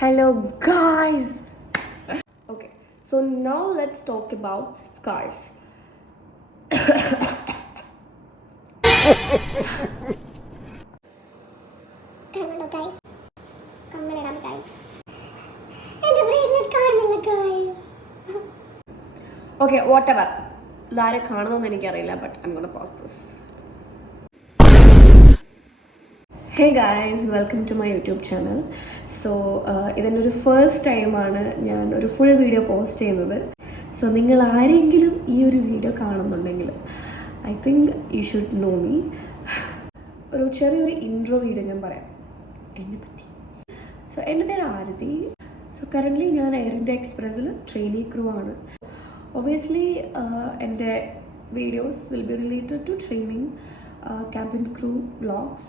Hello guys. Okay, so now let's talk about scars. കാണുന്നുണ്ടോ guys? കമ്മലിടാം guys. എൻ്റെ bracelet കാണുന്നില്ല guys. Okay, whatever. ഇതാരെ കാണുന്നൊന്നും എനിക്കറിയില്ല, but I'm gonna pause this. Hey guys, welcome to my YouTube channel. So ഇതെൻ്റെ ഒരു first ടൈമാണ് ഞാൻ ഒരു full video post ചെയ്യുന്നത്. സോ നിങ്ങൾ ആരെങ്കിലും ഈ ഒരു വീഡിയോ കാണുന്നുണ്ടെങ്കിൽ I think you should know me. ഒരു ചെറിയൊരു ഇൻട്രോ വീഡിയോ ഞാൻ പറയാം എന്നെ പറ്റി. സോ എൻ്റെ പേര് ആരതി. സോ കറൻ്റ്ലി ഞാൻ എയർ ഇന്ത്യ എക്സ്പ്രസ്സിൽ ട്രെയിനി ക്രൂ ആണ്. ഒബിയസ്ലി എൻ്റെ videos will be related to training, cabin crew vlogs,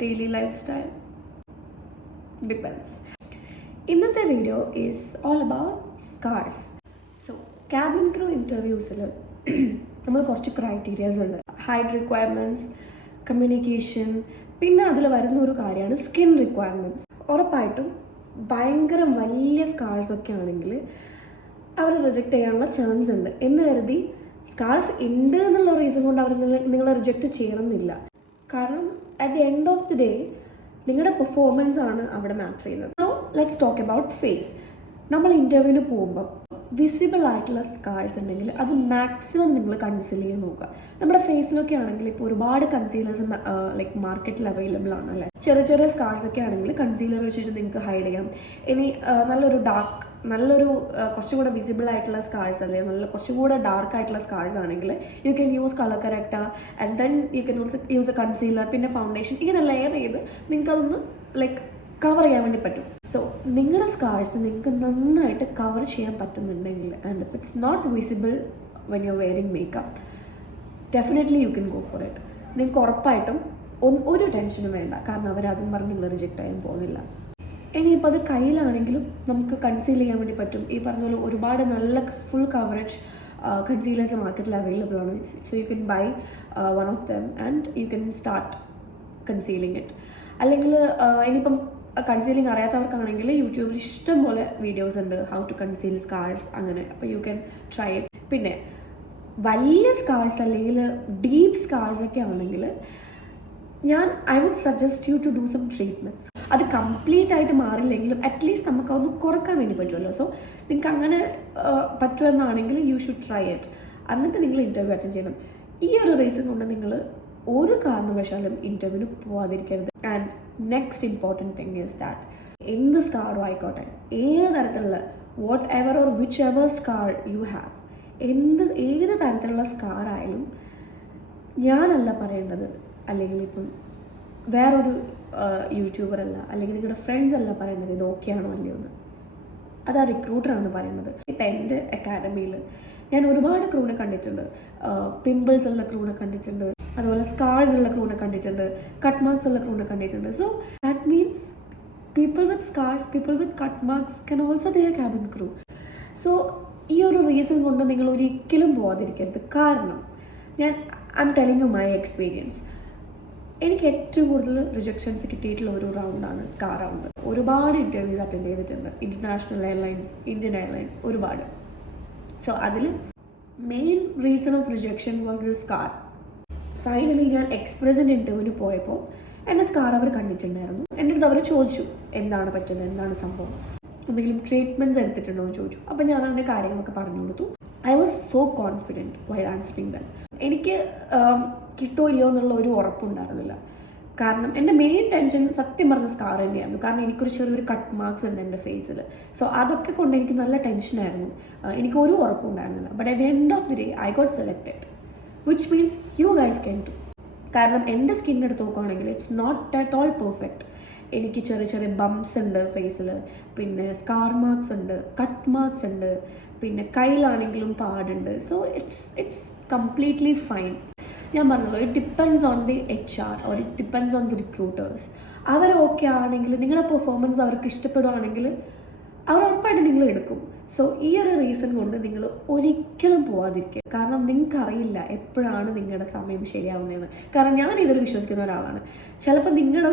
daily lifestyle, depends. ഇന്നത്തെ video is all about scars. So cabin crew ഇൻ്റർവ്യൂസിൽ നമ്മൾ കുറച്ച് ക്രൈറ്റീരിയാസ് ഉണ്ട്. ഹൈറ്റ് റിക്വയർമെൻറ്റ്സ്, കമ്മ്യൂണിക്കേഷൻ, പിന്നെ അതിൽ വരുന്ന ഒരു കാര്യമാണ് സ്കിൻ റിക്വയർമെൻറ്റ്സ്. ഉറപ്പായിട്ടും ഭയങ്കര വലിയ സ്കാർസ് ഒക്കെ ആണെങ്കിൽ അവർ റിജക്റ്റ് ചെയ്യാനുള്ള ചാൻസ് ഉണ്ട് എന്ന് കരുതി സ്കാർസ് ഉണ്ട് എന്നുള്ള റീസൺ കൊണ്ട് അവർ നിങ്ങളെ റിജക്റ്റ് ചെയ്യണമെന്നില്ല. കാരണം at the end of the day നിങ്ങളുടെ പെർഫോമൻസ് ആണ് അവിടെ മാറ്റർ ചെയ്യുന്നത്. Now let's talk about face. നമ്മൾ ഇൻ്റർവ്യൂവിന് പോകുമ്പോൾ വിസിബിൾ ആയിട്ടുള്ള സ്കാർസ് ഉണ്ടെങ്കിൽ അത് മാക്സിമം നിങ്ങൾ കൺസീൽ ചെയ്യാൻ നോക്കുക. നമ്മുടെ ഫേസിലൊക്കെ ആണെങ്കിൽ ഇപ്പോൾ ഒരുപാട് കൺസീലേഴ്സ് ലൈക്ക് മാർക്കറ്റിൽ അവൈലബിൾ ആണ് അല്ലേ. ചെറിയ ചെറിയ സ്കാർസ് ഒക്കെ ആണെങ്കിൽ കൺസീലർ വെച്ചിട്ട് നിങ്ങൾക്ക് ഹൈഡ് ചെയ്യാം. ഇനി നല്ലൊരു കുറച്ചുകൂടെ വിസിബിൾ ആയിട്ടുള്ള സ്കാർസ് അല്ലെങ്കിൽ കുറച്ചുകൂടെ ഡാർക്ക് ആയിട്ടുള്ള സ്കാർസ് ആണെങ്കിൽ you can use colour corrector and then you can use A concealer, പിന്നെ ഫൗണ്ടേഷൻ, ഇങ്ങനെ ലെയർ ചെയ്ത് നിങ്ങൾക്ക് അതൊന്ന് ലൈക്ക് കവർ ചെയ്യാൻ വേണ്ടി പറ്റും. സോ നിങ്ങളുടെ സ്കാർസ് നിങ്ങൾക്ക് നന്നായിട്ട് കവർ ചെയ്യാൻ പറ്റുന്നുണ്ടെങ്കിൽ and if it's not visible when you are wearing makeup, definitely you can go for it. നിങ്ങൾക്ക് ഉറപ്പായിട്ടും ഒരു ടെൻഷനും വേണ്ട, കാരണം അവരതും പറഞ്ഞ് നിങ്ങൾ റിജക്റ്റ് ചെയ്യാൻ പോകുന്നില്ല. ഇനിയിപ്പോൾ അത് കയ്യിലാണെങ്കിലും നമുക്ക് കൺസീൽ ചെയ്യാൻ വേണ്ടി പറ്റും. ഈ പറഞ്ഞ പോലെ ഒരുപാട് നല്ല ഫുൾ കവറേജ് കൺസീലേഴ്സ് മാർക്കറ്റിൽ അവൈലബിൾ ആണ്. So you can buy one of them and you can start concealing it. അല്ലെങ്കിൽ ഇനിയിപ്പം കൺസീലിങ് അറിയാത്തവർക്കാണെങ്കിൽ യൂട്യൂബിൽ ഇഷ്ടംപോലെ വീഡിയോസ് ഉണ്ട്, ഹൗ ടു കൺസീൽ സ്കാർസ് അങ്ങനെ. അപ്പോൾ യു ക്യാൻ ട്രൈ ഇറ്റ്. പിന്നെ വലിയ സ്കാർസ് അല്ലെങ്കിൽ ഡീപ്പ് സ്കാർസ് ഒക്കെ ആണെങ്കിൽ I would suggest you to do some treatments. അത് കംപ്ലീറ്റ് ആയിട്ട് മാറില്ലെങ്കിലും അറ്റ്ലീസ്റ്റ് നമുക്ക് അതൊന്ന് കുറക്കാൻ വേണ്ടി പറ്റുമല്ലോ. സോ നിങ്ങൾക്ക് അങ്ങനെ പറ്റുമെന്നാണെങ്കിൽ യു ഷുഡ് ട്രൈ ഇറ്റ്. എന്നിട്ട് നിങ്ങൾ ഇൻ്റർവ്യൂ അറ്റൻഡ് ചെയ്യണം. ഈ ഒരു റീസൺ കൊണ്ട് നിങ്ങൾ ഒരു കാരണവശാലും ഇൻ്റർവ്യൂവിന് പോവാതിരിക്കരുത്. And next important thing is that എന്ത് സ്കാറും ആയിക്കോട്ടെ, ഏത് തരത്തിലുള്ള whatever or whichever scar you have, ഏത് തരത്തിലുള്ള സ്കാർ ആയാലും ഞാനല്ല പറയേണ്ടത്, അല്ലെങ്കിൽ ഇപ്പം വേറൊരു യൂട്യൂബറല്ല, അല്ലെങ്കിൽ നിങ്ങളുടെ ഫ്രണ്ട്സ് അല്ല പറയേണ്ടത് ഇത് ഓക്കെ ആണോ അല്ലയോ എന്ന്. അത് ആ റിക്രൂട്ടറാണ് പറയുന്നത്. ഇപ്പം എൻ്റെ അക്കാഡമിയിൽ ഞാൻ ഒരുപാട് ക്രൂനെ കണ്ടിട്ടുണ്ട്. പിമ്പിൾസ് ഉള്ള ക്രൂനെ കണ്ടിട്ടുണ്ട്, അതുപോലെ സ്കാർസ് ഉള്ള ക്രൂനെ കണ്ടിട്ടുണ്ട്, കട്ട് മാർക്സ് ഉള്ള ക്രൂനെ കണ്ടിട്ടുണ്ട്. So that means people with scars, people with cut marks can also be A cabin crew. So ഈ ഒരു റീസൺ കൊണ്ട് നിങ്ങൾ ഒരിക്കലും പോകാതിരിക്കരുത്. കാരണം I M telling you my experience. എനിക്ക് ഏറ്റവും കൂടുതൽ റിജക്ഷൻസ് കിട്ടിയിട്ടുള്ള ഒരു റൗണ്ടാണ് സ്കാർ റൗണ്ട്. ഒരുപാട് ഇൻ്റർവ്യൂസ് അറ്റൻഡ് ചെയ്തിട്ടുണ്ട്, ഇൻ്റർനാഷണൽ എയർലൈൻസ്, ഇന്ത്യൻ എയർലൈൻസ്, ഒരുപാട്. സോ അതിൽ main reason of rejection was the scar. Finally ഞാൻ എക്സ്പ്രസിൻ്റെ ഇൻ്റർവ്യൂവിന് പോയപ്പോൾ എൻ്റെ സ്കാർ അവർ കണ്ടിട്ടുണ്ടായിരുന്നു. എൻ്റെ അടുത്ത് അവർ ചോദിച്ചു എന്താണ് പറ്റുന്നത്, എന്താണ് സംഭവം, എന്തെങ്കിലും ട്രീറ്റ്മെൻറ്റ്സ് എടുത്തിട്ടുണ്ടോ എന്ന് ചോദിച്ചു. അപ്പോൾ ഞാൻ അതിൻ്റെ കാര്യങ്ങളൊക്കെ പറഞ്ഞു കൊടുത്തു. I was so confident while answering dum. എനിക്ക് കിട്ടുമോ ഇല്ലയോ എന്നുള്ള ഒരു ഉറപ്പുണ്ടായിരുന്നില്ല. കാരണം എൻ്റെ മെയിൻ ടെൻഷൻ സത്യം പറഞ്ഞ സ്കാർ തന്നെയായിരുന്നു. കാരണം എനിക്കൊരു ചെറിയൊരു കട്ട് മാർക്സ് ഉണ്ട് എൻ്റെ ഫേസിൽ. സോ അതൊക്കെ കൊണ്ട് എനിക്ക് നല്ല ടെൻഷനായിരുന്നു. എനിക്കൊരു ഉറപ്പുണ്ടായിരുന്നില്ല. But at the end of the day I got selected, which means you guys can too. കാരണം എൻ്റെ സ്കിൻ എടുത്ത് നോക്കുകയാണെങ്കിൽ it's not at all perfect. എനിക്ക് ചെറിയ ചെറിയ ബംസ് ഉണ്ട് ഫേസിൽ, പിന്നെ സ്കാർ മാർക്സ് ഉണ്ട്, കട്ട് മാർക്സ് ഉണ്ട്, പിന്നെ കയ്യിലാണെങ്കിലും പാടുണ്ട്. So it's completely fine. ഞാൻ പറഞ്ഞല്ലോ, it depends on the HR or it depends on the recruiters. അവർ ഓക്കെ ആണെങ്കിൽ, നിങ്ങളുടെ പെർഫോമൻസ് അവർക്ക് ഇഷ്ടപ്പെടുകയാണെങ്കിൽ അവർ ഉറപ്പായിട്ട് നിങ്ങൾ എടുക്കും. സോ ഈ ഒരു റീസൺ കൊണ്ട് നിങ്ങൾ ഒരിക്കലും പോവാതിരിക്കുക. കാരണം നിങ്ങൾക്കറിയില്ല എപ്പോഴാണ് നിങ്ങളുടെ സമയം ശരിയാവുന്നതെന്ന്. കാരണം ഞാൻ ഇതിൽ വിശ്വസിക്കുന്ന ഒരാളാണ്. ചിലപ്പോൾ നിങ്ങളുടെ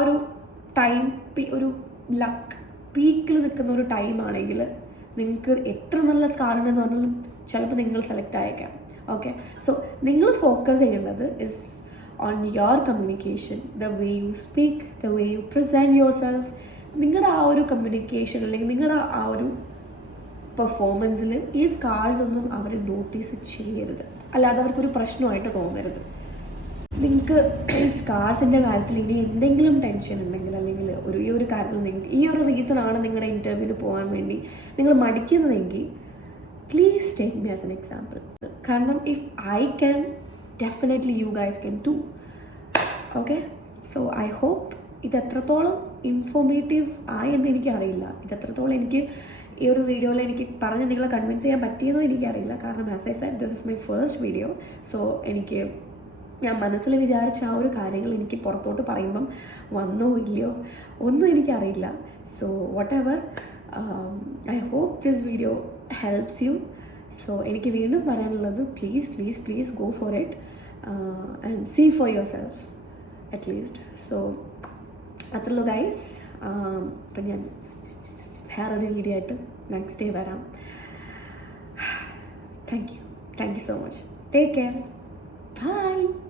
ഒരു ടൈം, ഒരു ലക്ക് പീക്കിൽ നിൽക്കുന്ന ഒരു ടൈമാണെങ്കിൽ നിങ്ങൾക്ക് എത്ര നല്ല സ്കാറുണ്ടെന്ന് പറഞ്ഞാലും ചിലപ്പോൾ നിങ്ങൾ സെലക്ട് ആയേക്കാം. ഓക്കെ, സോ നിങ്ങൾ ഫോക്കസ് ചെയ്യേണ്ടത് is on your communication, the way you speak, the way you present yourself. നിങ്ങളുടെ ആ ഒരു കമ്മ്യൂണിക്കേഷൻ അല്ലെങ്കിൽ നിങ്ങളുടെ ആ ഒരു പെർഫോമൻസിൽ ഈ സ്കാർസ് ഒന്നും അവർ നോട്ടീസ് ചെയ്യരുത്, അല്ലാതെ അവർക്കൊരു പ്രശ്നമായിട്ട് തോന്നരുത്. നിങ്ങൾക്ക് സ്കാർസിൻ്റെ കാര്യത്തിൽ ഇനി എന്തെങ്കിലും ടെൻഷൻ ഉണ്ടെങ്കിൽ അല്ലെങ്കിൽ ഈ ഒരു കാര്യത്തിൽ നിങ്ങൾക്ക് ഈ ഒരു റീസണാണ് നിങ്ങളുടെ ഇൻ്റർവ്യൂവിന് പോകാൻ വേണ്ടി നിങ്ങൾ മടിക്കുന്നതെങ്കിൽ please take me as an example. കാരണം if I can, definitely you guys can too. Okay, so I hope ഇത് എത്രത്തോളം ഇൻഫോർമേറ്റീവ് ആയി എന്ന് എനിക്കറിയില്ല. ഇത് എത്രത്തോളം എനിക്ക് ഈ ഒരു വീഡിയോയിൽ എനിക്ക് പറഞ്ഞ് നിങ്ങളെ കൺവിൻസ് ചെയ്യാൻ പറ്റിയെന്നോ എനിക്കറിയില്ല. കാരണം as I said, this is my first video. So എനിക്ക് ഞാൻ മനസ്സിൽ വിചാരിച്ച ആ ഒരു കാര്യങ്ങൾ എനിക്ക് പുറത്തോട്ട് പറയുമ്പം വന്നോ ഇല്ലയോ ഒന്നും എനിക്കറിയില്ല. So whatever, I hope this video helps you. So എനിക്ക് വീണ്ടും പറയാനുള്ളത്, please please please go for it and see for yourself at least. So അത്രയുള്ളൂ ഗൈസ്. അപ്പം ഞാൻ വേറൊരു വീഡിയോ ആയിട്ട് നെക്സ്റ്റ് ഡേ വരാം. Thank you so much. Take care. Bye.